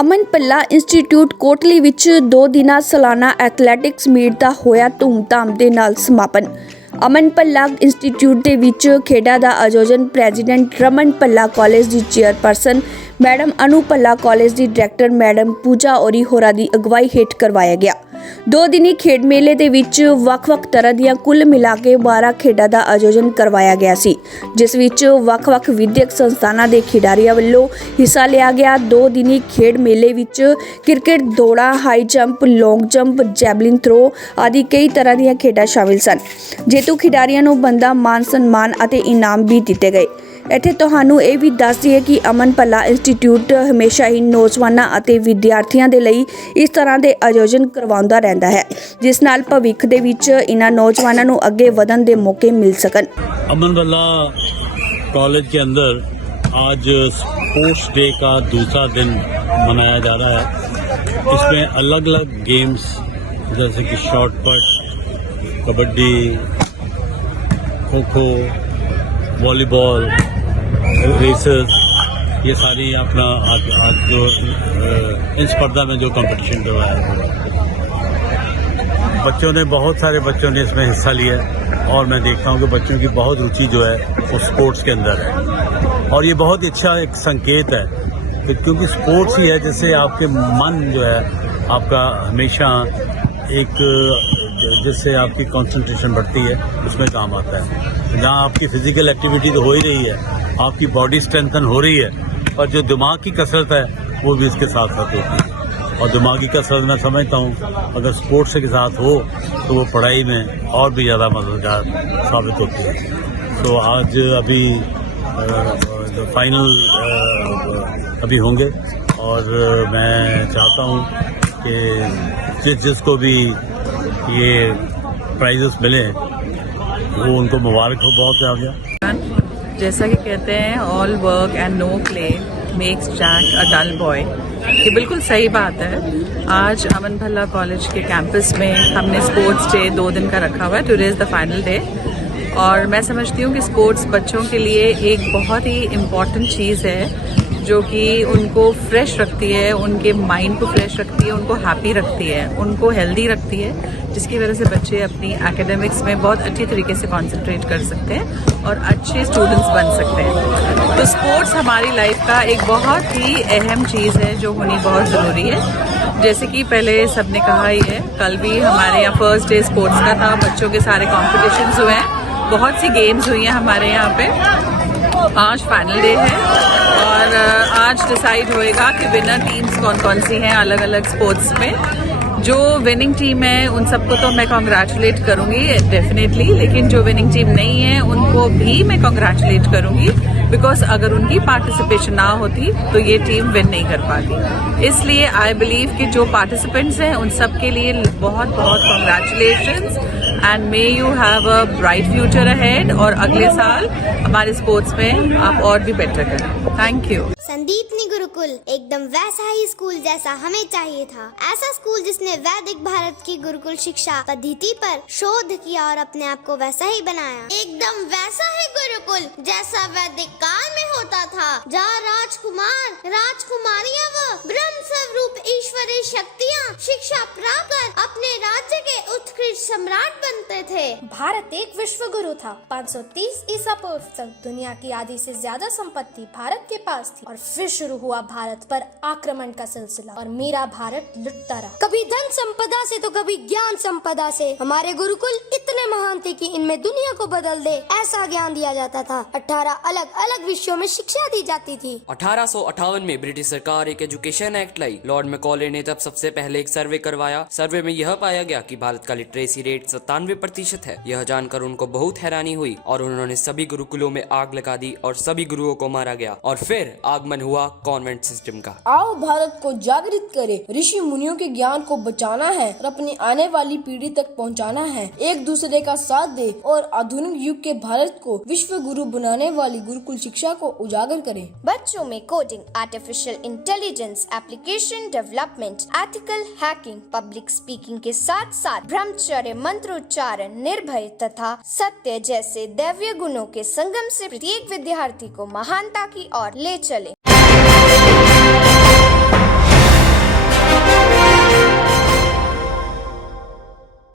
Aman Bhalla institute Kotli ਵਿੱਚ 2 ਦਿਨਾਂ ਸਾਲਾਨਾ ਐਥਲੈਟਿਕਸ ਮੀਟ ਦਾ ਹੋਇਆ ਧੂਮਧਾਮ ਦੇ ਨਾਲ ਸਮਾਪਨ। ਅਮਨ ਭੱਲਾ ਇੰਸਟੀਚਿਊਟ ਦੇ ਵਿੱਚ ਖੇਡਾਂ ਦਾ ਆਯੋਜਨ ਪ੍ਰੈਜ਼ੀਡੈਂਟ ਰਮਨ ਭੱਲਾ ਕਾਲਜ ਦੀ chairperson madam Anu Bhalla college ਦੀ ਡਾਇਰੈਕਟਰ ਮੈਡਮ ਪੂਜਾ ਔਰੀ ਹੋਰਾਂ ਦੀ ਅਗਵਾਈ ਹੇਠ ਕਰਵਾਇਆ ਗਿਆ। 2 ਦਿਨੀ ਖੇਡ ਮੇਲੇ ਦੇ ਵਿੱਚ ਵੱਖ-ਵੱਖ ਤਰ੍ਹਾਂ ਦੀਆਂ ਕੁੱਲ ਮਿਲਾ ਕੇ 12 ਖੇਡਾਂ ਦਾ ਆਯੋਜਨ ਕਰਵਾਇਆ ਗਿਆ ਸੀ, ਜਿਸ ਵਿੱਚ ਵੱਖ-ਵੱਖ ਵਿਦਿਅਕ ਸੰਸਥਾਨਾਂ ਦੇ ਖਿਡਾਰੀਆਂ ਵੱਲੋਂ ਹਿੱਸਾ ਲਿਆ ਗਿਆ। 2 ਦਿਨੀ ਖੇਡ ਮੇਲੇ ਵਿੱਚ ਕ੍ਰਿਕਟ, ਦੌੜਾਂ, high jump, long jump, javelin throw ਆਦਿ ਕਈ ਤਰ੍ਹਾਂ ਦੀਆਂ ਖੇਡਾਂ ਸ਼ਾਮਿਲ ਸਨ। ਜੇਤੂ ਖਿਡਾਰੀਆਂ ਨੂੰ ਬੰਦਾ ਮਾਨ ਸਨਮਾਨ ਅਤੇ ਇਨਾਮ ਵੀ ਦਿੱਤੇ ਗਏ। ਇੱਥੇ ਤੁਹਾਨੂੰ ਇਹ ਵੀ ਦੱਸ ਦਈਏ ਕਿ ਅਮਨ ਭੱਲਾ ਇੰਸਟੀਚਿਊਟ ਹਮੇਸ਼ਾ ਹੀ ਨੌਜਵਾਨਾਂ ਅਤੇ ਵਿਦਿਆਰਥੀਆਂ ਦੇ ਲਈ ਇਸ ਤਰ੍ਹਾਂ ਦੇ ਆਯੋਜਨ ਕਰਵਾਉਂਦਾ ਰਹਿੰਦਾ है, जिस नाल भविख दे विच इन्हां नौजवानों नूं अगे वधन दे मौके मिल सकन। अमन भल्ला कॉलेज के अंदर आज स्पोर्ट्स डे का दूसरा दिन मनाया जा रहा है। इसमें अलग अलग गेम्स जैसे कि shot put, kabaddi, kho kho, volleyball, races, ये सारी अपना आज जो इन स्पर्धा में जो कंपटीशन करवाया है, बच्चों ने बहुत सारे बच्चों ने इसमें हिस्सा लिया और मैं देखता हूँ कि बच्चों की बहुत रुचि जो है वो स्पोर्ट्स के अंदर है और ये बहुत अच्छा एक संकेत है क्योंकि स्पोर्ट्स ही है जिससे आपके मन जो है आपका हमेशा एक जिससे आपकी कंसंट्रेशन बढ़ती है, उसमें काम आता है। जहाँ आपकी फिजिकल एक्टिविटी तो हो ही रही है, आपकी बॉडी स्ट्रेंथन हो रही है, पर जो दिमाग की कसरत है वो भी इसके साथ साथ होती है। और दिमागी कसरत मैं समझता हूँ अगर स्पोर्ट्स के साथ हो तो वो पढ़ाई में और भी ज़्यादा मददगार साबित होती है। तो आज अभी फाइनल अभी होंगे और मैं चाहता हूँ कि जिसको भी ये प्राइजेस मिले वो उनको मुबारक हो बहुत ज़्यादा। जैसा कि कहते हैं all work and no play makes Jack a dull boy, ये बिल्कुल सही बात है। आज अमन भल्ला कॉलेज के कैंपस में हमने स्पोर्ट्स डे 2 दिन का रखा हुआ है। Today is the final day और मैं समझती हूँ कि स्पोर्ट्स बच्चों के लिए एक बहुत ही इम्पॉर्टेंट चीज़ है जो कि उनको फ्रेश रखती है, उनके माइंड को फ्रेश रखती है, उनको हैप्पी रखती है, उनको हेल्दी रखती है, जिसकी वजह से बच्चे अपनी एकेडमिक्स में बहुत अच्छी तरीके से कंसंट्रेट कर सकते हैं और अच्छे स्टूडेंट्स बन सकते हैं। तो स्पोर्ट्स हमारी लाइफ का एक बहुत ही अहम चीज़ है जो होनी बहुत ज़रूरी है। जैसे कि पहले सबने कहा ही है, कल भी हमारे यहाँ फर्स्ट डे स्पोर्ट्स का था, बच्चों के सारे कॉम्पिटिशन्स हुए हैं, बहुत सी गेम्स हुई हैं हमारे यहाँ पे। आज फाइनल डे है और आज डिसाइड होएगा कि विनर टीम्स कौन कौन सी हैं अलग अलग स्पोर्ट्स में। जो विनिंग टीम है उन सबको तो मैं कॉन्ग्रेचुलेट करूंगी डेफिनेटली, लेकिन जो विनिंग टीम नहीं है उनको भी मैं कॉन्ग्रेचुलेट करूंगी बिकॉज अगर उनकी पार्टिसिपेशन ना होती तो ये टीम विन नहीं कर पाती। इसलिए आई बिलीव कि जो पार्टिसिपेंट्स हैं उन सब के लिए बहुत बहुत congratulations and may you have a bright future ahead और अगले साल हमारे स्पोर्ट्स में आप और भी बेटर करें। Thank you. संदीपनी गुरुकुल एकदम वैसा ही स्कूल जैसा हमें चाहिए था। ऐसा स्कूल जिसने वैदिक भारत की गुरुकुल शिक्षा पद्धति पर शोध किया और अपने आप को वैसा ही बनाया। एकदम वैसा ही गुरुकुल जैसा वैदिक काल में होता था, जहाँ राजकुमार राजकुमारियाँ व ब्रह्म स्वरूप ईश्वरीय शक्तियाँ शिक्षा प्राप्त कर अपने राज्य के उत्कृष्ट सम्राट बनते थे। भारत एक विश्व गुरु था। 530 ईसा पूर्व तक दुनिया की आधी से ज्यादा संपत्ति भारत के पास थी और फिर शुरू हुआ भारत पर आक्रमण का सिलसिला और मेरा भारत लुटता रहा, कभी धन संपदा से तो कभी ज्ञान संपदा से। हमारे गुरुकुल इतने महान थे कि इनमें दुनिया को बदल दे ऐसा ज्ञान दिया जाता था। 18 अलग अलग विषयों में शिक्षा दी जाती थी। 1858 में ब्रिटिश सरकार एक एजुकेशन एक्ट लाई। लॉर्ड मैकॉले ने तब सबसे पहले एक सर्वे करवाया। सर्वे में यह पाया गया कि भारत का लिटरेसी रेट 97% है। यह जानकर उनको बहुत हैरानी हुई और उन्होंने सभी गुरुकुलों में आग लगा दी और सभी गुरुओं को मारा गया और फिर आगमन हुआ कॉन्वेंट सिस्टम का। आओ भारत को जागृत करें, ऋषि मुनियों के ज्ञान को बचाना है और अपनी आने वाली पीढ़ी तक पहुंचाना है। एक दूसरे का साथ दे और आधुनिक युग के भारत को विश्व गुरु बनाने वाली गुरुकुल शिक्षा को उजागर करें। बच्चों में coding, artificial intelligence, application development, ethical hacking, public speaking के साथ साथ ब्रह्मचर्य, मंत्रोच्चारण, निर्भय तथा सत्य जैसे दैवीय गुणों के संगम से प्रत्येक विद्यार्थी को महानता की ओर ले चले।